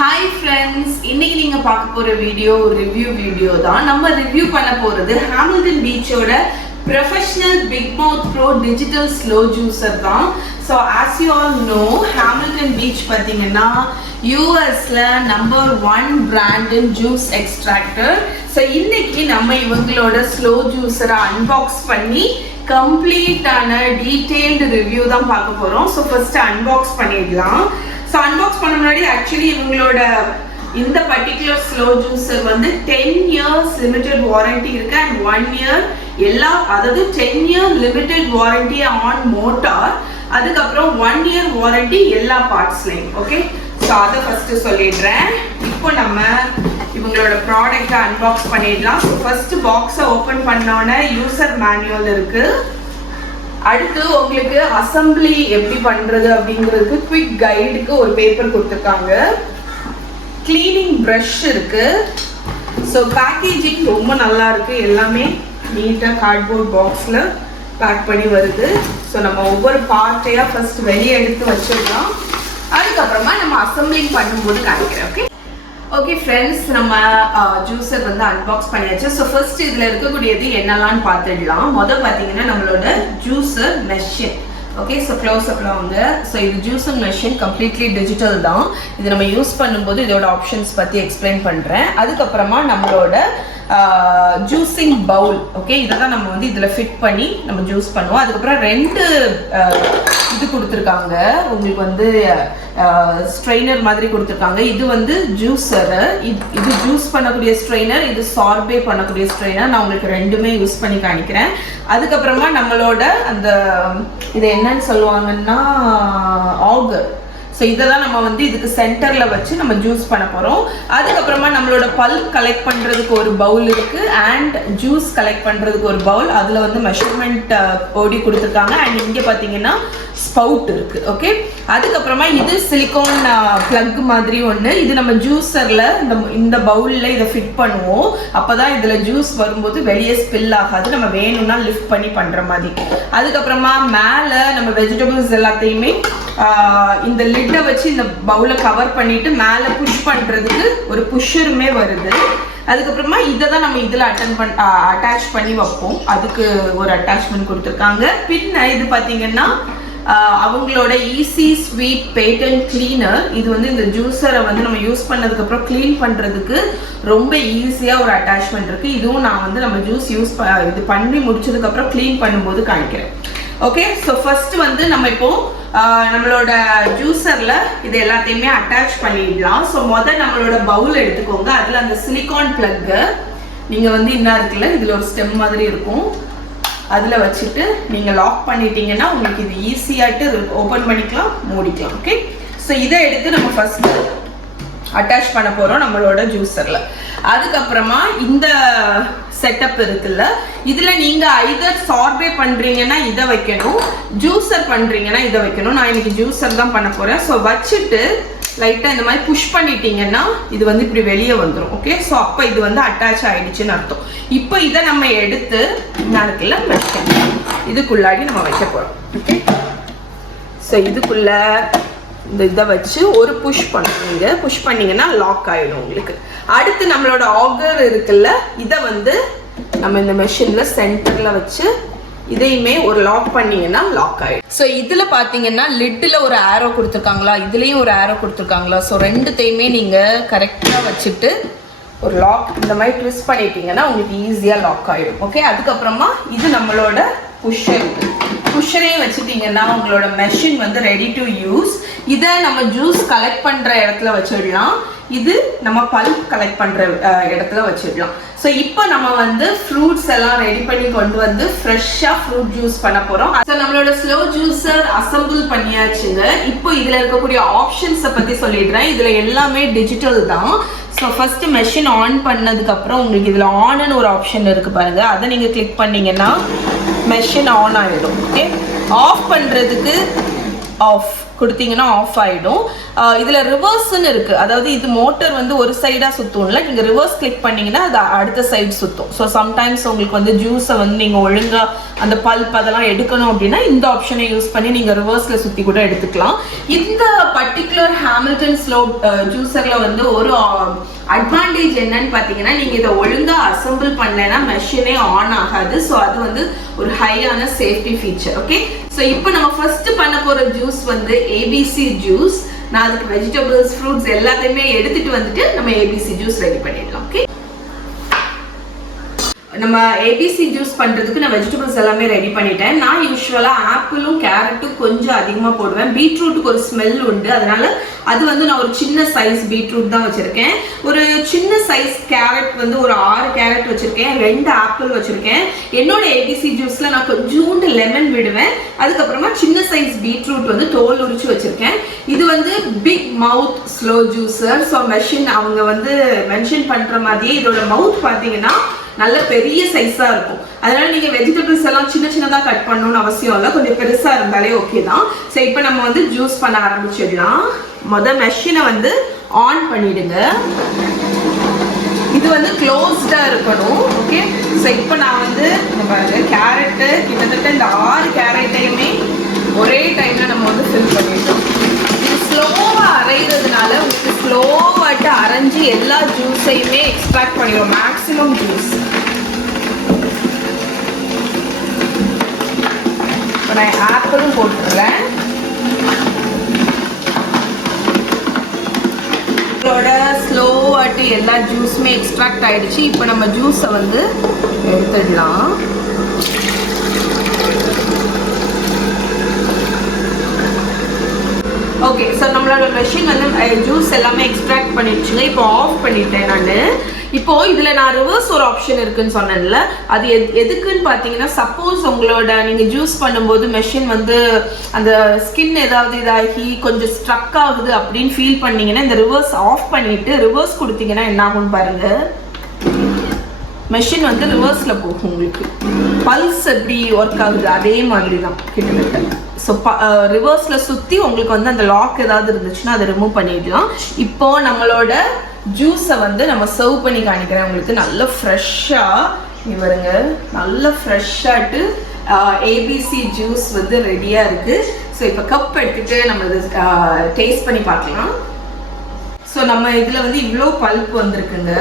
Hi friends, இன்னைக்கு நீங்க பார்க்க போற வீடியோ ரிவ்யூ வீடியோ தான். நம்ம ரிவ்யூ பண்ண போறது Hamilton பீச்சோட professional big mouth pro digital slow juicer தான். So as you all know, Hamilton Beach பாத்தீங்கன்னா USல number 1 brand in juice extractor. So இன்னைக்கு நம்ம இவங்களோட slow juicer unbox பண்ணி கம்ப்ளீட்டான டீடைல்டு ரிவ்யூ தான் பார்க்க போறோம். ஸோ ஃபர்ஸ்ட் அன்பாக்ஸ் பண்ணிடலாம். ஸோ அன்பாக்ஸ் பண்ண முன்னாடி ஆக்சுவலி இவங்களோட இந்த பர்டிகுலர் ஸ்லோ ஜூஸர் வந்து 10 years லிமிடெட் வாரண்டி இருக்கு அண்ட் 1 year எல்லா, அதாவது 10 year limited warranty on motor, அதுக்கப்புறம் 1 year வாரண்டி எல்லா பார்ட்ஸ்லையும். ஓகே, ஸோ அதை ஃபர்ஸ்ட் சொல்லிடுறேன். இப்போ நம்ம இவங்களோட ப்ராடக்டை அன்பாக்ஸ் பண்ணிடலாம். ஸோ ஃபர்ஸ்ட் பாக்ஸை ஓப்பன் பண்ணோன்னே யூசர் மேனுவல் இருக்கு. அடுத்து உங்களுக்கு அசம்பிளி எப்படி பண்றது அப்படிங்கிறதுக்கு குவிக் கைடுக்கு ஒரு பேப்பர் கொடுத்துருக்காங்க. கிளீனிங் ப்ரஷ் இருக்கு. ஸோ பேக்கேஜிங் ரொம்ப நல்லா இருக்கு. எல்லாமே நீட்டாக கார்ட்போர்ட் பாக்ஸில் பேக் பண்ணி வருது. ஸோ நம்ம ஒவ்வொரு பார்ட்டையாக ஃபர்ஸ்ட் வெளியே எடுத்து வச்சிடலாம். அதுக்கப்புறமா நம்ம அசம்பிளிங் பண்ணும்போது காமிக்கிறேன். ஓகே ஓகே ஃப்ரெண்ட்ஸ், நம்ம ஜூஸர் வந்து அன்பாக்ஸ் பண்ணியாச்சு. ஸோ ஃபர்ஸ்ட் இதில் இருக்கக்கூடியது என்னெல்லாம்னு பார்த்துடலாம். முதல் பார்த்தீங்கன்னா நம்மளோட juicer machine. Okay, so close அப்ல வாங்க. ஸோ இது ஜூஸர் மெஷின் கம்ப்ளீட்லி டிஜிட்டல் தான். இது நம்ம யூஸ் பண்ணும்போது இதோட ஆப்ஷன்ஸ் பற்றி எக்ஸ்பிளைன் பண்ணுறேன். அதுக்கப்புறமா நம்மளோட ஜூஸிங் பவுல். ஓகே, இதை தான் நம்ம வந்து இதில் ஃபிட் பண்ணி நம்ம ஜூஸ் பண்ணுவோம். அதுக்கப்புறம் 2 இது கொடுத்துருக்காங்க. உங்களுக்கு வந்து ஸ்ட்ரெயினர் மாதிரி கொடுத்துருக்காங்க. இது வந்து ஜூஸரு, இது ஜூஸ் பண்ணக்கூடிய ஸ்ட்ரெயினர், இது சார்பே பண்ணக்கூடிய ஸ்ட்ரெயினர். நான் உங்களுக்கு ரெண்டுமே யூஸ் பண்ணி காணிக்கிறேன். அதுக்கப்புறமா நம்மளோட அந்த இது என்னன்னு சொல்லுவாங்கன்னா ஆகர். ஸோ இதை தான் நம்ம வந்து இதுக்கு சென்டரில் வச்சு நம்ம ஜூஸ் பண்ண போகிறோம். அதுக்கப்புறமா நம்மளோட பல்ப் கலெக்ட் பண்ணுறதுக்கு ஒரு பவுல் இருக்குது அண்ட் ஜூஸ் கலெக்ட் பண்ணுறதுக்கு ஒரு பவுல். அதில் வந்து மெஷர்மெண்ட் ஓடி கொடுத்துருக்காங்க. அண்ட் இங்கே பார்த்தீங்கன்னா ஸ்பவுட் இருக்குது. ஓகே, அதுக்கப்புறமா இது சிலிக்கான் ப்ளக் மாதிரி ஒன்று. இது நம்ம ஜூஸரில் இந்த பவுலில் இதை ஃபிட் பண்ணுவோம். அப்போ தான் இதில் ஜூஸ் வரும்போது வெளியே ஸ்பில் ஆகாது. நம்ம வேணும்னா லிஃப்ட் பண்ணி பண்ணுற மாதிரி. அதுக்கப்புறமா மேலே நம்ம வெஜிடபிள்ஸ் எல்லாத்தையுமே இந்த லிட்டை வச்சு இந்த பவுலை கவர் பண்ணிட்டு மேலே புஷ் பண்ணுறதுக்கு ஒரு புஷ்ஷருமே வருது. அதுக்கப்புறமா இதை தான் நம்ம இதில் அட்டாச் பண்ணி வைப்போம். அதுக்கு ஒரு அட்டாச்மெண்ட் கொடுத்துருக்காங்க. பின்ன இது பார்த்தீங்கன்னா அவங்களோட ஈஸி ஸ்வீட் பேட்டன் கிளீனர். இது வந்து இந்த ஜூஸரை வந்து நம்ம யூஸ் பண்ணதுக்கப்புறம் க்ளீன் பண்ணுறதுக்கு ரொம்ப ஈஸியாக ஒரு அட்டாச்மெண்ட் இருக்குது. இதுவும் நான் வந்து நம்ம ஜூஸ் இது பண்ணி முடிச்சதுக்கப்புறம் க்ளீன் பண்ணும்போது காணிக்கிறேன். ஓகே, ஸோ ஃபர்ஸ்ட் வந்து நம்ம இப்போ நம்மளோட ஜூஸரில் இது எல்லாத்தையுமே அட்டாச் பண்ணிடலாம். ஸோ முதல் நம்மளோட பவுல் எடுத்துக்கோங்க. அதில் அந்த சிலிக்கான் ப்ளக்கு நீங்கள் வந்து என்ன இருக்குல்ல, இதில் ஒரு ஸ்டெம் மாதிரி இருக்கும், அதில் வச்சுட்டு நீங்கள் லாக் பண்ணிட்டீங்கன்னா உங்களுக்கு இது ஈஸியாகிட்டு ஓப்பன் பண்ணிக்கலாம், மூடிக்கலாம். ஓகே, ஸோ இதை எடுத்து நம்ம ஃபர்ஸ்ட் அட்டாச் பண்ண போகிறோம் நம்மளோட ஜூஸரில். அதுக்கப்புறமா இந்த செட்டப் இருக்குல்ல, இதில் நீங்கள் ஐதர் சார்பே பண்ணுறீங்கன்னா இதை வைக்கணும், ஜூஸர் பண்ணுறீங்கன்னா இதை வைக்கணும். நான் இன்னைக்கு ஜூஸர் தான் பண்ண போகிறேன். ஸோ வச்சுட்டு லைட்டாக இந்த மாதிரி புஷ் பண்ணிட்டீங்கன்னா இது வந்து இப்படி வெளியே வந்துடும். ஓகே, ஸோ அப்போ இது வந்து அட்டாச் ஆகிடுச்சுன்னு அர்த்தம். இப்போ இதை நம்ம எடுத்து நான் இருக்குல்ல வச்சுக்கணும், இதுக்குள்ளாடி நம்ம வைக்க போகிறோம். ஓகே, ஸோ இதுக்குள்ளே இந்த இதை வச்சு ஒரு புஷ் பண்ணுவீங்க. புஷ் பண்ணிங்கன்னா லாக் ஆகிடும் உங்களுக்கு. அடுத்து நம்மளோட ஆகர் இருக்குல்ல, இதை வந்து நம்ம இந்த மெஷினில் சென்டரில் வச்சு இதையுமே ஒரு லாக் பண்ணிங்கன்னா லாக் ஆகிடும். ஸோ இதில் பார்த்தீங்கன்னா லிட்டில் ஒரு ஆரோ கொடுத்துருக்காங்களா, இதுலேயும் ஒரு ஆரோ கொடுத்துருக்காங்களா. ஸோ ரெண்டுத்தையுமே நீங்கள் கரெக்டாக வச்சுட்டு ஒரு லாக் இந்த மாதிரி ட்விஸ்ட் பண்ணிட்டீங்கன்னா உங்களுக்கு ஈஸியாக லாக் ஆகிடும். ஓகே, அதுக்கப்புறமா இது நம்மளோட புஷ்ஷரையும் வச்சுட்டீங்கன்னா உங்களோட மெஷின் வந்து ரெடி டு யூஸ். இதை நம்ம ஜூஸ் கலெக்ட் பண்ணுற இடத்துல வச்சிடலாம், இது நம்ம பல்ப் கலெக்ட் பண்ணுற இடத்துல வச்சிடலாம். ஸோ இப்போ நம்ம வந்து ஃப்ரூட்ஸ் எல்லாம் ரெடி பண்ணி கொண்டு வந்து ஃப்ரெஷ்ஷாக ஃப்ரூட் ஜூஸ் பண்ண போகிறோம். ஸோ நம்மளோட ஸ்லோ ஜூஸர் அசம்பிள் பண்ணியாச்சுங்க. இப்போ இதில் இருக்கக்கூடிய ஆப்ஷன்ஸை பற்றி சொல்லிடுறேன். இதில் எல்லாமே டிஜிட்டல் தான். ஸோ ஃபஸ்ட்டு மெஷின் ஆன் பண்ணதுக்கப்புறம் உங்களுக்கு இதில் ஆன்னு ஒரு ஆப்ஷன் இருக்குது பாருங்கள், அதை நீங்கள் கிளிக் பண்ணிங்கன்னா மெஷின் ஆன் ஆகிடும். ஓகே, ஆஃப் பண்ணுறதுக்கு ஆஃப், கொடுத்தீங்கன்னா ஆஃப் ஆகிடும். இதில் ரிவர்ஸ்ன்னு இருக்குது, அதாவது இது மோட்டர் வந்து ஒரு சைடாக சுற்றும்ல, நீங்கள் ரிவர்ஸ் கிளிக் பண்ணிங்கன்னா அது அடுத்த சைடு சுற்றும். ஸோ சம்டைம்ஸ் உங்களுக்கு வந்து ஜூஸை வந்து நீங்கள் ஒழுங்காக அந்த பல்ப் அதெல்லாம் எடுக்கணும் அப்படின்னா இந்த ஆப்ஷனை யூஸ் பண்ணி நீங்கள் ரிவர்ஸில் சுற்றி கூட எடுத்துக்கலாம். இந்த பர்டிகுலர் ஹாமில்டன் ஸ்லோ ஜூஸரில் வந்து ஒரு அட்வான்டேஜ் என்னன்னு பார்த்தீங்கன்னா, நீங்கள் இதை ஒழுங்காக அசம்பிள் பண்ணலைன்னா மெஷினே ஆன் ஆகாது. ஸோ அது வந்து ஒரு ஹையான சேஃப்டி ஃபீச்சர். ஓகே, ஸோ இப்போ நம்ம ஃபர்ஸ்ட் பண்ண போகிற ஜூஸ் வந்து ஏபிசி ஜூஸ். நான் அதுக்கு வெஜிடபிள்ஸ் ஃப்ரூட்ஸ் எல்லாத்தையுமே எடுத்துட்டு வந்துட்டு நம்ம ஏபிசி ஜூஸ் ரெடி பண்ணிடலாம். ஓகே, நம்ம ஏபிசி ஜூஸ் பண்ணுறதுக்கு நான் வெஜிடபிள்ஸ் எல்லாமே ரெடி பண்ணிட்டேன். நான் யூஸ்வலாக ஆப்பிளும் கேரட்டும் கொஞ்சம் அதிகமாக போடுவேன். பீட்ரூட்டுக்கு ஒரு ஸ்மெல் உண்டு, அதனால அது வந்து நான் ஒரு சின்ன சைஸ் பீட்ரூட் தான் வச்சுருக்கேன். ஒரு சின்ன சைஸ் கேரட் வந்து ஒரு 6 கேரட் வச்சுருக்கேன், 2 ஆப்பிள் வச்சுருக்கேன். என்னோட ஏபிசி ஜூஸில் நான் கொஞ்சோண்டு லெமன் விடுவேன். அதுக்கப்புறமா சின்ன சைஸ் பீட்ரூட் வந்து தோல் உரிச்சு வச்சுருக்கேன். இது வந்து பிக் மவுத் ஸ்லோ ஜூஸர். ஸோ மெஷின் அவங்க வந்து மென்ஷன் பண்ணுற மாதிரியே இதோட மவுத் பார்த்தீங்கன்னா நல்ல பெரிய சைஸாக இருக்கும். அதனால நீங்கள் வெஜிடபிள்ஸ் எல்லாம் சின்ன சின்னதாக கட் பண்ணணும்னு அவசியம் இல்லை, கொஞ்சம் பெருசாக இருந்தாலே ஓகே தான். ஸோ இப்போ நம்ம வந்து ஜூஸ் பண்ண ஆரம்பிச்சிடலாம். மெஷினை வந்து ஆன் பண்ணிடுங்க. இது வந்து க்ளோஸ்டாக இருக்கணும். ஓகே, ஸோ இப்போ நான் வந்து கேரட்டு கிட்டத்தட்ட இந்த 6 கேரட்டையுமே ஒரே டைமில் நம்ம வந்து ஃபில் பண்ணிட்டோம். இது ஸ்லோவாக அரைகிறதுனால உங்களுக்கு ஸ்லோவாட்டு அரைஞ்சி எல்லா ஜூஸையுமே எக்ஸ்ட்ராக்ட் பண்ணிடுவோம், மேக்ஸிமம் ஜூஸ். இப்போ நான் ஆப்பிளும் போட்டுருவேன். இதோட ஸ்லோவாட்டு எல்லா ஜூஸுமே எக்ஸ்ட்ராக்ட் ஆகிடுச்சு. இப்போ நம்ம ஜூஸை வந்து எடுத்துடலாம். ஓகே, ஸோ நம்மளோட மெஷின் வந்து ஜூஸ் எல்லாமே எக்ஸ்ட்ராக்ட் பண்ணிடுச்சுங்க. இப்போ ஆஃப் பண்ணிட்டேன் நான். இப்போ இதில் நான் ரிவர்ஸ் ஒரு ஆப்ஷன் இருக்குன்னு சொன்னேன்ல, அது எதுக்குன்னு பார்த்தீங்கன்னா, சப்போஸ் உங்களோட நீங்கள் ஜூஸ் பண்ணும்போது மெஷின் வந்து அந்த ஸ்கின் ஏதாவது இதாகி கொஞ்சம் ஸ்ட்ரக் ஆகுது அப்படின்னு ஃபீல் பண்ணீங்கன்னா இந்த ரிவர்ஸ் ஆஃப் பண்ணிட்டு ரிவர்ஸ் கொடுத்தீங்கன்னா என்ன ஆகும்னு பாருங்க. மெஷின் வந்து ரிவர்ஸில் போகும். உங்களுக்கு பல்ஸ் எப்படி ஒர்க் ஆகுது அதே மாதிரி தான் கிட்டத்தட்ட. ஸோ ரிவர்ஸில் சுற்றி உங்களுக்கு வந்து அந்த லாக் ஏதாவது இருந்துச்சுன்னா அதை ரிமூவ் பண்ணிடலாம். இப்போது நம்மளோட ஜூஸை வந்து நம்ம சர்வ் பண்ணி காணிக்கிறேன் உங்களுக்கு. நல்ல ஃப்ரெஷ்ஷாக இவருங்க, நல்ல ஃப்ரெஷ்ஷாட்டு ஏபிசி ஜூஸ் வந்து ரெடியாக இருக்குது. ஸோ இப்போ கப் எடுத்துகிட்டு நம்ம இது டேஸ்ட் பண்ணி பார்க்கலாம். ஸோ நம்ம இதில் வந்து இவ்வளோ பல்ப் வந்திருக்குங்க,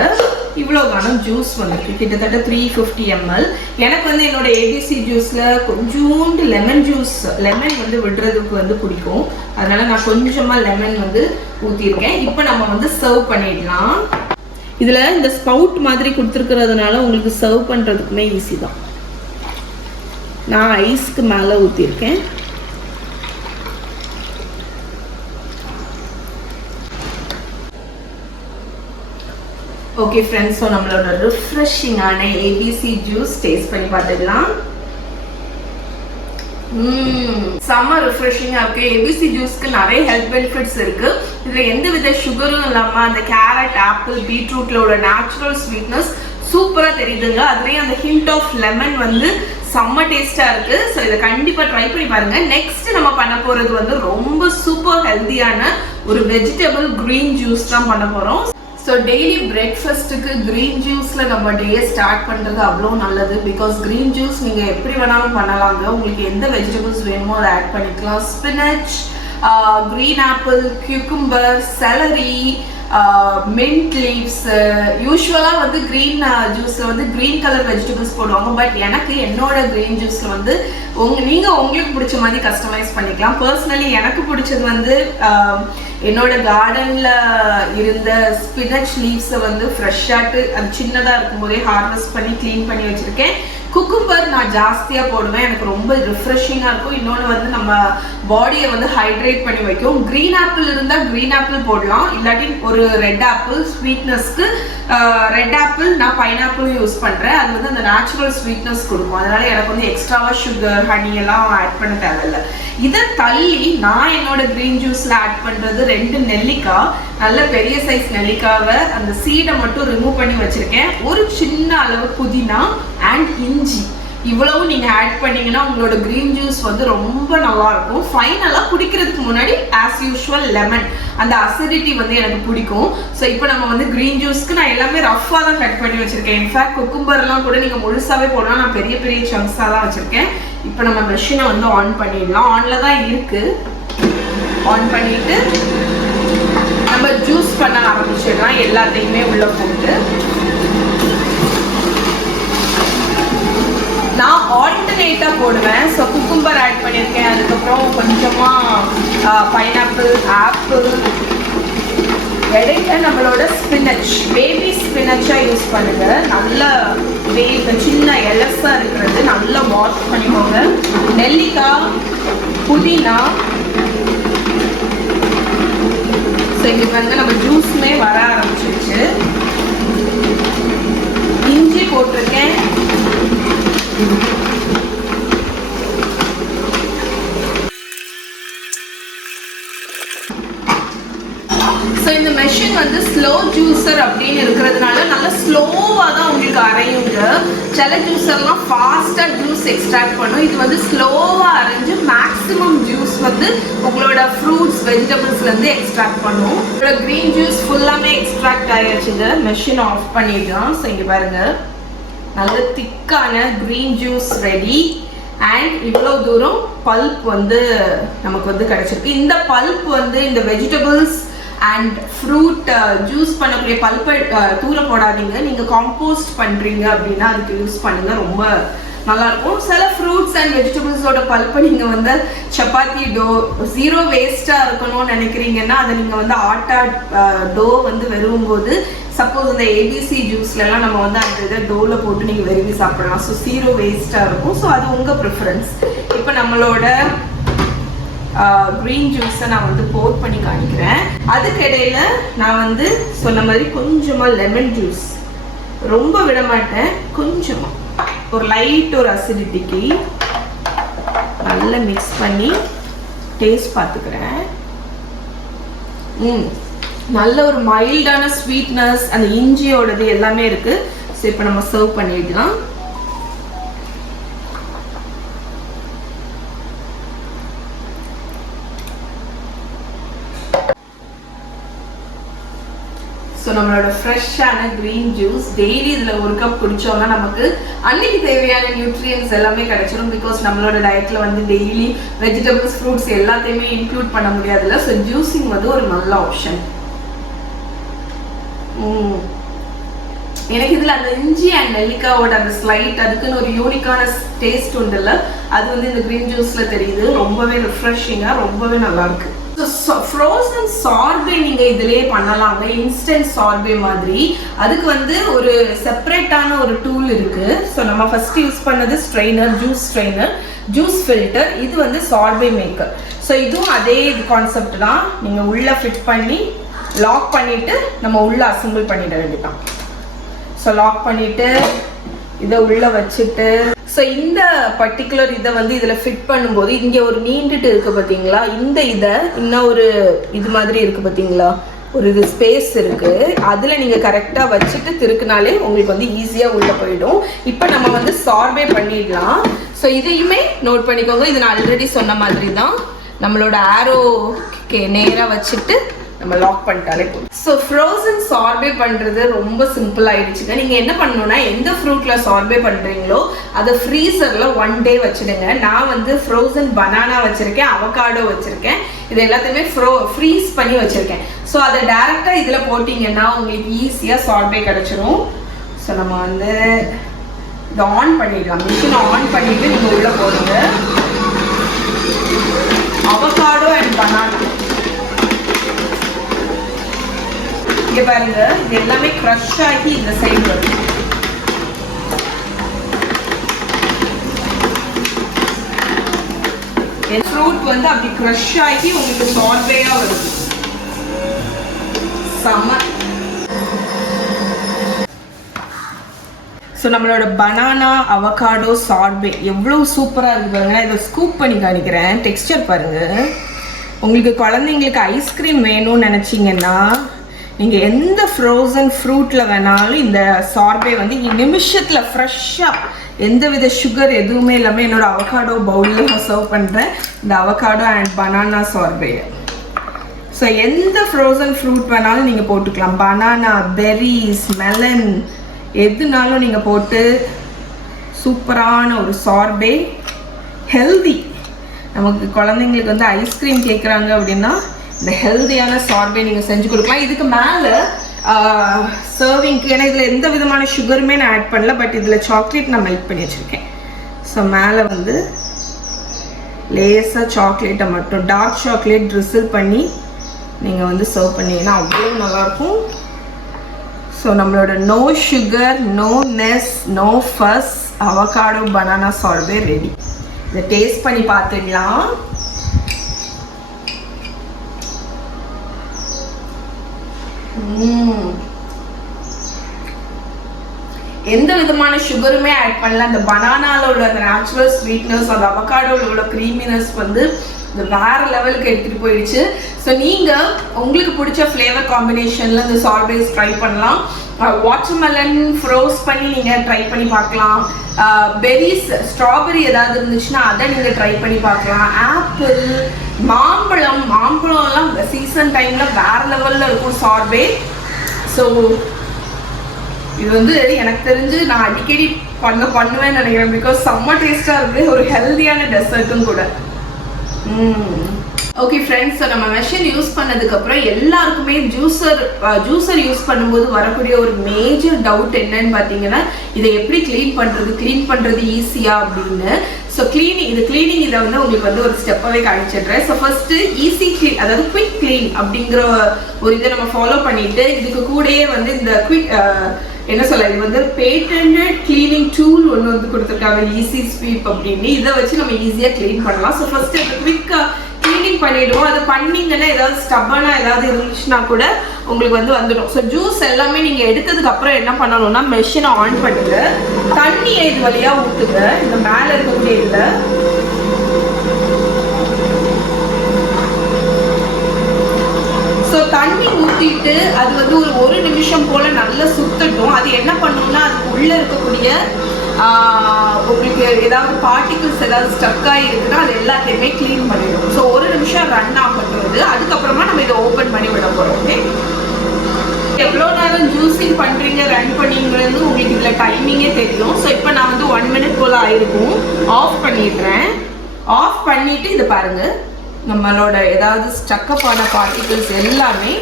இவ்வளோ கனம் ஜூஸ் வந்துருக்கு, கிட்டத்தட்ட 350 ml. எனக்கு வந்து என்னோட ஏபிசி ஜூஸில் கொஞ்சோண்டு லெமன் வந்து விடுறதுக்கு வந்து பிடிக்கும், அதனால நான் கொஞ்சமாக லெமன் வந்து ஊற்றிருக்கேன். இப்போ நம்ம வந்து சர்வ் பண்ணிடலாம். இதில் இந்த ஸ்பவுட் மாதிரி கொடுத்துருக்கிறதுனால உங்களுக்கு சர்வ் பண்ணுறதுக்குமே ஈஸி தான். நான் ஐஸ்க்கு மேலே ஊற்றிருக்கேன். ஓகே ஃப்ரெண்ட்ஸ், ஸோ நம்மளோட ரிஃப்ரெஷிங்கான ஏபிசி ஜூஸ் டேஸ்ட் பண்ணி பார்த்துடலாம். செம்ம ரிஃப்ரெஷிங்காக இருக்குது. ஏபிசி ஜூஸ்க்கு நிறைய ஹெல்த் பெனிஃபிட்ஸ் இருக்குது. இதில் எந்த வித சுகரும் இல்லாமல் அந்த கேரட், ஆப்பிள், பீட்ரூட்லோட நேச்சுரல் ஸ்வீட்னஸ் சூப்பராக தெரியுதுங்க. அதுலேயும் அந்த ஹிண்ட் ஆஃப் லெமன் வந்து செம்ம டேஸ்ட்டாக இருக்குது. ஸோ இதை கண்டிப்பாக ட்ரை பண்ணி பாருங்கள். நெக்ஸ்ட் நம்ம பண்ண போகிறது வந்து ரொம்ப சூப்பர் ஹெல்த்தியான ஒரு வெஜிடபிள் க்ரீன் ஜூஸ் தான் பண்ண போகிறோம். ஸோ டெய்லி பிரேக்ஃபாஸ்ட்டுக்கு க்ரீன் ஜூஸில் நம்ம டேயை ஸ்டார்ட் பண்ணுறது அவ்வளோ நல்லது. பிகாஸ் க்ரீன் ஜூஸ் நீங்கள் எப்படி வேணாலும் பண்ணலாங்க. உங்களுக்கு எந்த வெஜிடபிள்ஸ் வேணுமோ அதை ஆட் பண்ணிக்கலாம். Spinach, green apple, cucumber, celery, mint leaves. யூஸ்வலாக வந்து க்ரீன் ஜூஸில் வந்து க்ரீன் கலர் வெஜிடபிள்ஸ் போடுவாங்க. பட் எனக்கு என்னோட க்ரீன் ஜூஸில் வந்து நீங்கள் உங்களுக்கு பிடிச்ச மாதிரி கஸ்டமைஸ் பண்ணிக்கலாம். பர்சனலி எனக்கு பிடிச்சது வந்து என்னோட கார்டனில் இருந்த ஸ்பினச் லீவ்ஸை வந்து ஃப்ரெஷ்ஷாட்டு அது சின்னதாக இருக்கும்போதே ஹார்வெஸ்ட் பண்ணி க்ளீன் பண்ணி வச்சுருக்கேன். குக்கும்பர் நான் ஜாஸ்தியாக போடுவேன், எனக்கு ரொம்ப ரிஃப்ரெஷிங்காக இருக்கும். இன்னொன்று வந்து நம்ம பாடியை வந்து ஹைட்ரேட் பண்ணி வைக்கும். க்ரீன் ஆப்பிள் இருந்தால் க்ரீன் ஆப்பிள் போடலாம், இல்லாட்டி ஒரு ரெட் ஆப்பிள் ஸ்வீட்னஸ்க்கு ரெட் ஆப்பிள் நான் பைனாப்பிளும் யூஸ் பண்ணுறேன். அது வந்து அந்த நேச்சுரல் ஸ்வீட்னஸ் கொடுக்கும். அதனால் எனக்கு வந்து எக்ஸ்ட்ராவாக சுகர், ஹனி எல்லாம் ஆட் பண்ண தேவையில்லை. இதை தள்ளி நான் என்னோட க்ரீன் ஜூஸில் ஆட் பண்ணுறது 2 நெல்லிக்காய், நல்ல பெரிய சைஸ் நெல்லிக்காவை அந்த சீடை மட்டும் ரிமூவ் பண்ணி வச்சுருக்கேன். ஒரு சின்ன அளவு புதினா அண்ட் இஞ்சி. இவ்வளவு நீங்க ஆட் பண்ணீங்கன்னா உங்களோட கிரீன் ஜூஸ் வந்து ரொம்ப நல்லா இருக்கும். ஃபைனலா குடிக்கிறதுக்கு முன்னாடி ஆஸ் யூஷுவல் லெமன், அந்த அசிடிட்டி வந்து எனக்கு பிடிக்கும். ஸோ இப்போ நம்ம வந்து கிரீன் ஜூஸ்க்கு நான் எல்லாமே ரஃபாக தான் கட் பண்ணி வச்சிருக்கேன். இன்ஃபேக்ட் குக்கும்பர்லாம் கூட நீங்க முழுசாவே போடலாம், நான் பெரிய பெரிய சங்க்ஸாக தான் வச்சிருக்கேன். இப்போ நம்ம மெஷினை வந்து ஆன் பண்ணிடலாம். ஆன்ல தான் இருக்கு. ஆன் பண்ணிட்டு நம்ம ஜூஸ் பண்ண ஆரம்பிச்சிடலாம். எல்லாத்தையுமே உள்ள போட்டு நான் ஆல்டர்னேட்டா போடுவேன். ஸோ குக்கும்பர் ஆட் பண்ணியிருக்கேன், அதுக்கப்புறம் கொஞ்சமாக பைனாப்பிள், ஆப்பிள், இடையில நம்மளோட ஸ்பினச், பேபி ஸ்பினச்சாக யூஸ் பண்ணுங்க. நல்லா சின்ன எலஸா இருக்கிறது நல்லா வாஷ் பண்ணிக்கோங்க. நெல்லிக்காய், புதினா. ஸோ இங்கே வந்து நம்ம ஜூஸ்மே வர ஆரம்பிச்சிருச்சு. இஞ்சி போட்டிருக்கேன். ஸோ இந்த மெஷின் வந்து ஸ்லோ ஜூஸர் அப்படின்னு இருக்கிறதுனால நல்லா ஸ்லோவாக தான் உங்களுக்கு அரையுங்க. சில ஜூஸர்லாம் ஃபாஸ்ட்டாக ஜூஸ் எக்ஸ்ட்ராக்ட் பண்ணும். இது வந்து ஸ்லோவாக அரைஞ்சு மேக்ஸிமம் ஜூஸ் வந்து உங்களோட ஃப்ரூட்ஸ், வெஜிடபிள்ஸ்லேருந்து எக்ஸ்ட்ராக்ட் பண்ணும். உங்களோட க்ரீன் ஜூஸ் ஃபுல்லாமே எக்ஸ்ட்ராக்ட் ஆகிடுச்சுங்க. மெஷின் ஆஃப் பண்ணிடலாம். ஸோ இங்கே பாருங்கள், நல்ல திக்கான க்ரீன் ஜூஸ் ரெடி. அண்ட் இவ்வளோ தூரம் பல்ப் வந்து நமக்கு வந்து கிடைச்சிருக்கு. இந்த பல்ப் வந்து இந்த வெஜிடபிள்ஸ் அண்ட் ஃப்ரூட் ஜூஸ் பண்ணக்கூடிய பல்ப்பை தூர போடாதீங்க. நீங்கள் காம்போஸ்ட் பண்ணுறீங்க அப்படின்னா அதுக்கு யூஸ் பண்ணுங்க, ரொம்ப நல்லாயிருக்கும். சில ஃப்ரூட்ஸ் அண்ட் வெஜிடபிள்ஸோட பல்ப்பை நீங்கள் வந்து சப்பாத்தி டோ, ஜீரோ வேஸ்ட்டாக இருக்கணும்னு நினைக்கிறீங்கன்னா அதை நீங்கள் வந்து ஆட்டா டோ வந்து வெறும்போது, சப்போஸ் இந்த ஏபிசி ஜூஸ்லலாம் நம்ம வந்து அந்த இதை டோவில் போட்டு நீங்கள் வெறுவி சாப்பிடலாம். ஸோ ஜீரோ வேஸ்ட்டாக இருக்கும். ஸோ அது உங்கள் ப்ரிஃபரன்ஸ். இப்போ நம்மளோட க்ரீன் ஜூஸை நான் வந்து போர் பண்ணி காணிக்கிறேன். அதுக்கு இடையில நான் வந்து சொன்ன மாதிரி கொஞ்சமாக லெமன் ஜூஸ், ரொம்ப விட மாட்டேன், கொஞ்சமாக ஒரு லைட் ஒரு அசிடிட்டிக்கு நல்லா மிக்ஸ் பண்ணி டேஸ்ட் பார்த்துக்கிறேன். நல்ல ஒரு மைல்டான ஸ்வீட்னஸ், அந்த இஞ்சியோடது எல்லாமே இருக்கு. ஸோ இப்போ நம்ம சர்வ் பண்ணிடலாம். ஸோ நம்மளோட ஃப்ரெஷ்ஷான க்ரீன் ஜூஸ் டெய்லி இதில் ஒரு கப் குடித்தோம்னா நமக்கு அன்னைக்கு தேவையான நியூட்ரியன்ஸ் எல்லாமே கிடைச்சிடும். பிகாஸ் நம்மளோட டயட்டில் வந்து டெய்லி வெஜிடபிள்ஸ், ஃப்ரூட்ஸ் எல்லாத்தையுமே இன்க்ளூட் பண்ண முடியாதுல்ல. ஸோ ஜூஸிங் வந்து ஒரு நல்ல ஆப்ஷன். எனக்கு இதில் அந்த இஞ்சி அண்ட் நெல்லிக்காவோட அந்த ஸ்லைட், அதுக்குன்னு ஒரு யூனிக்கான டேஸ்ட் உண்டுல்ல, அது வந்து இந்த க்ரீன் ஜூஸில் தெரியுது. ரொம்பவே ரிஃப்ரெஷிங்காக, ரொம்பவே நல்லாயிருக்கு. ஃப்ரோசன் சார்பே நீங்க இதிலே பண்ணலாங்க, இன்ஸ்டன்ட் சார்பே மாதிரி. அதுக்கு வந்து ஒரு செப்பரேட்டான ஒரு டூல் இருக்கு. ஸோ நம்ம ஃபர்ஸ்ட் யூஸ் பண்ணது strainer, juice strainer, juice filter. இது வந்து சார்பே மேக்கர். ஸோ இதுவும் அதே கான்செப்ட் தான். நீங்க உள்ள ஃபிட் பண்ணி லாக் பண்ணிட்டு நம்ம உள்ள அசம்பிள் பண்ணிட வேண்டியதான். ஸோ லாக் பண்ணிட்டு இதை உள்ள வச்சுட்டு, ஸோ இந்த பர்டிகுலர் இதை வந்து இதில் ஃபிட் பண்ணும்போது இங்கே ஒரு நீண்டுட்டு இருக்குது பார்த்தீங்களா, இந்த இதை இன்னும் ஒரு இது மாதிரி இருக்குது பார்த்தீங்களா, ஒரு இது ஸ்பேஸ் இருக்குது. அதில் நீங்கள் கரெக்டாக வச்சுட்டு திருக்குனாலே உங்களுக்கு வந்து ஈஸியாக உள்ளே போயிடும். இப்போ நம்ம வந்து சார்பே பண்ணிடலாம். ஸோ இதையுமே நோட் பண்ணிக்கோங்க. இது நான் ஆல்ரெடி சொன்ன மாதிரி தான். நம்மளோட ஆரோக்கு நேராக வச்சுட்டு நம்ம லாக் பண்ணிட்டாலே போதும். ஸோ ஃப்ரோசன் சார்பே பண்ணுறது ரொம்ப சிம்பிள் ஆயிடுச்சுங்க. நீங்கள் என்ன பண்ணணும்னா, எந்த ஃப்ரூட்டில் சார்பே பண்ணுறீங்களோ அதை ஃப்ரீசரில் 1 day வச்சுடுங்க. நான் வந்து ஃப்ரோசன் பனானா வச்சுருக்கேன், அவகாடோ வச்சுருக்கேன். இது எல்லாத்தையுமே ஃப்ரீஸ் பண்ணி வச்சுருக்கேன். ஸோ அதை டேரெக்டாக இதில் போட்டிங்கன்னா உங்களுக்கு ஈஸியாக சார்பே கிடச்சிரும். ஸோ நம்ம வந்து இதை ஆன் பண்ணிடலாம். மிஷினை ஆன் பண்ணிவிட்டு நீங்கள் உள்ளே போடுங்க. அவகாடோ அண்ட் பனானா இங்கே பாருங்க, இது எல்லாமே க்ரஷ் ஆகி இந்த சைடு வருது. ஃப்ரூட் வந்து அப்படி க்ரஷ் ஆகி உங்களுக்கு சார்பேயா வருது. செம்ம. ஸோ நம்மளோட பனானா அவகாடோ சார்பே எவ்வளோ சூப்பராக இருக்குது பாருங்க. இதை ஸ்கூப் பண்ணி காணிக்கிறேன். டெக்ஸ்டர் பாருங்க. உங்களுக்கு குழந்தைங்களுக்கு ஐஸ்கிரீம் வேணும்னு நினச்சிங்கன்னா நீங்கள் எந்த ஃப்ரோசன் ஃப்ரூட்டில் வேணாலும் இந்த சார்பே வந்து நிமிஷத்தில் ஃப்ரெஷ்ஷாக எந்த வித சுகர் எதுவுமே இல்லாமல் என்னோடய அவகாடோ பவுலில் நான் சர்வ் பண்ணுறேன் இந்த அவகாடோ அண்ட் பனானா சார்பே. ஸோ எந்த ஃப்ரோசன் ஃப்ரூட் வேணாலும் நீங்கள் போட்டுக்கலாம். பனானா, பெர்ரிஸ், மெலன் எதுனாலும் நீங்கள் போட்டு சூப்பரான ஒரு சார்பே. ஹெல்தி, நமக்கு குழந்தைங்களுக்கு வந்து ஐஸ்கிரீம் கேட்குறாங்க அப்படின்னா இந்த ஹெல்தியான சார்பே நீங்கள் செஞ்சு கொடுக்கலாம். இதுக்கு மேலே சர்விங்க்கு, ஏன்னா இதில் எந்த விதமான சுகருமே நான் ஆட் பண்ணல, பட் இதில் சாக்லேட் நான் மெல்ட் பண்ணி வச்சுருக்கேன். ஸோ மேலே வந்து லேஸாக சாக்லேட்டை மட்டும் டார்க் சாக்லேட் ட்ரிசில் பண்ணி நீங்கள் வந்து சர்வ் பண்ணிங்கன்னா அவ்வளோ நல்லாயிருக்கும். ஸோ நம்மளோட no sugar, no Ness, no ஃபஸ் அவகாடோ பனானா சார்பே ரெடி. இதை டேஸ்ட் பண்ணி பார்த்துக்கலாம். எந்த விதமான சுகருமே ஆட் பண்ணல. அந்த பனானால உள்ள அந்த நேச்சுரல் ஸ்வீட்னஸ், அந்த அவகாடோவில் உள்ள க்ரீமினஸ் வந்து இந்த வேற லெவலுக்கு எடுத்துகிட்டு போயிடுச்சு. ஸோ நீங்கள் உங்களுக்கு பிடிச்ச ஃப்ளேவர் காம்பினேஷனில் இந்த சார்பேஸ் ட்ரை பண்ணலாம். வாட்டர்மெலன் ஃப்ரோஸ் பண்ணி நீங்கள் ட்ரை பண்ணி பார்க்கலாம். பெரிஸ், ஸ்ட்ராபெரி ஏதாவது இருந்துச்சுன்னா அதை நீங்கள் ட்ரை பண்ணி பார்க்கலாம். ஆப்பிள், மாம்பழம்லாம் இந்த சீசன் டைமில் வேறு லெவலில் இருக்கும் சார்பே. ஸோ இது வந்து எனக்கு தெரிஞ்சு நான் அடிக்கடி பண்ணுவேன்னு நினைக்கிறேன். பிகாஸ் செம்ம டேஸ்ட்டாக இருக்குது, ஒரு ஹெல்தியான டெசர்ட்டும் கூட. ஓகே ஃப்ரெண்ட்ஸ், ஸோ நம்ம மெஷின் யூஸ் பண்ணதுக்கப்புறம் எல்லாருக்குமே ஜூஸர் யூஸ் பண்ணும்போது வரக்கூடிய ஒரு மேஜர் டவுட் என்னன்னு பார்த்தீங்கன்னா, இதை எப்படி க்ளீன் பண்ணுறது ஈஸியாக அப்படின்னு. ஸோ க்ளீனிங் இதை வந்து உங்களுக்கு வந்து ஒரு ஸ்டெப்பாகவே காமிச்சிடுறேன். ஸோ ஃபஸ்ட்டு ஈஸி க்ளீன், அதாவது குவிக் க்ளீன் அப்படிங்கிற ஒரு இதை நம்ம ஃபாலோ பண்ணிவிட்டு, இதுக்கு கூடயே வந்து இந்த இது வந்து பேட்டன்ட் கிளீனிங் டூல் ஒன்று வந்து கொடுத்துருக்காங்க, ஈஸி ஸ்வீப் அப்படின்னு. இதை வச்சு நம்ம ஈஸியாக க்ளீன் பண்ணலாம். ஸோ ஃபஸ்ட்டு இந்த குவிக்காக க்ளீனிங் பண்ணிவிடுவோம். அதை பண்ணிங்கன்னா ஏதாவது ஸ்டப்பான ஏதாவது இருந்துச்சுன்னா கூட உங்களுக்கு வந்து வந்துடும். ஸோ ஜூஸ் எல்லாமே நீங்கள் எடுத்ததுக்கு அப்புறம் என்ன பண்ணணும்னா, மெஷினை ஆன் பண்ணிட்டு தண்ணியை இது வழியாக ஊற்றுங்க. இந்த மேலே இருக்கக்கூடிய இதில் தண்ணி ஊற்றிட்டு அது வந்து ஒரு நிமிஷம் போல் நல்லா சுத்தட்டும். அது என்ன பண்ணணும்னா, அதுக்கு உள்ளே இருக்கக்கூடிய உங்களுக்கு ஏதாவது பார்ட்டிகிள்ஸ் ஏதாவது ஸ்டக் ஆகிருக்குன்னா அது எல்லாத்தையுமே க்ளீன் பண்ணிடும். ஸோ ஒரு நிமிஷம் ரன் ஆகப்படுறது, அதுக்கப்புறமா நம்ம இதை ஓப்பன் பண்ணி விட போகிறோம். ஓகே, எவ்வளோ நேரம் ஜூஸிங் பண்ணுறீங்க, ரன் பண்ணிங்கிறது உங்களுக்கு இதில் டைமிங்கே தெரியும். ஸோ இப்போ நான் வந்து 1 மினிட் போல் ஆயிருக்கும். ஆஃப் பண்ணிடுறேன். ஆஃப் பண்ணிவிட்டு இதை பாருங்கள், நம்மளோட ஏதாவது ஸ்டக்கப்பான பார்ட்டிகிள்ஸ் எல்லாமே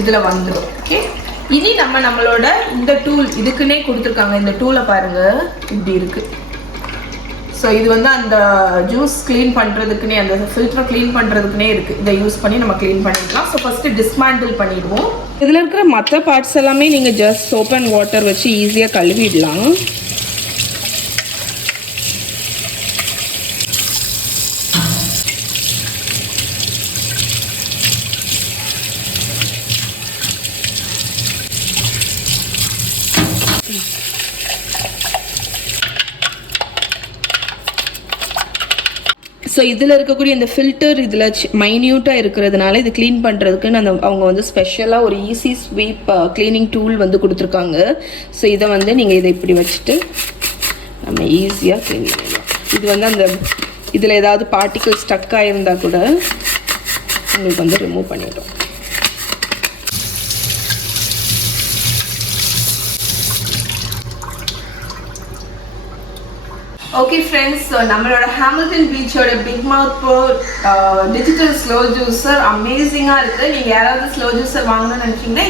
இதில் வந்துடும். ஓகே, இனி நம்மளோட இந்த டூல் இதுக்குன்னே கொடுத்துருக்காங்க. இந்த டூலை பாருங்கள், இப்படி இருக்குது. ஸோ இது வந்து அந்த ஜூஸ் க்ளீன் பண்ணுறதுக்குன்னே, அந்த ஃபில்டரை க்ளீன் பண்ணுறதுக்குன்னே இருக்குது. இதை யூஸ் பண்ணி நம்ம க்ளீன் பண்ணிக்கலாம். ஸோ ஃபஸ்ட்டு டிஸ்மேண்டில் பண்ணிடுவோம். இதில் இருக்கிற மற்ற பார்ட்ஸ் எல்லாமே நீங்கள் ஜஸ்ட் சோப் அண்ட் வாட்டர் வச்சு ஈஸியாக கழுவிடலாம். ஸோ இதில் இருக்கக்கூடிய இந்த ஃபில்டர் இதில் மைன்யூட்டாக இருக்கிறதுனால இது க்ளீன் பண்ணுறதுக்குன்னு அவங்க வந்து ஸ்பெஷலாக ஒரு ஈஸி ஸ்வீப் க்ளீனிங் டூல் வந்து கொடுத்துருக்காங்க. ஸோ இதை வந்து நீங்கள் இதை இப்படி வச்சுட்டு நம்ம ஈஸியாக க்ளீன் பண்ணிடலாம். இது வந்து அந்த இதில் ஏதாவது பார்ட்டிகிள் ஸ்டக் ஆகிருந்தால் கூட உங்களுக்கு வந்து ரிமூவ் பண்ணிடும். ஓகே ஃப்ரெண்ட்ஸ், ஸோ நம்மளோட ஹாமில்டன் பீச்சோட பிக் மவுத் ப்ரோ டிஜிட்டல் ஸ்லோ ஜூஸர் அமேசிங்காக இருக்குது. நீங்கள் யாராவது ஸ்லோ ஜூஸர் வாங்கணும்னு நினச்சிங்கன்னா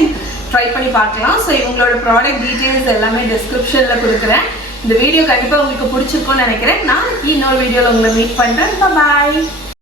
ட்ரை பண்ணி பார்க்கலாம். ஸோ இவங்களோட ப்ராடக்ட் டீட்டெயில்ஸ் எல்லாமே டிஸ்கிரிப்ஷனில் கொடுக்குறேன். இந்த வீடியோ கண்டிப்பாக உங்களுக்கு பிடிச்சிருக்கும்னு நினைக்கிறேன். நான் இன்னொரு வீடியோவில் உங்களை மீட் பண்ணுறேன். பாய்.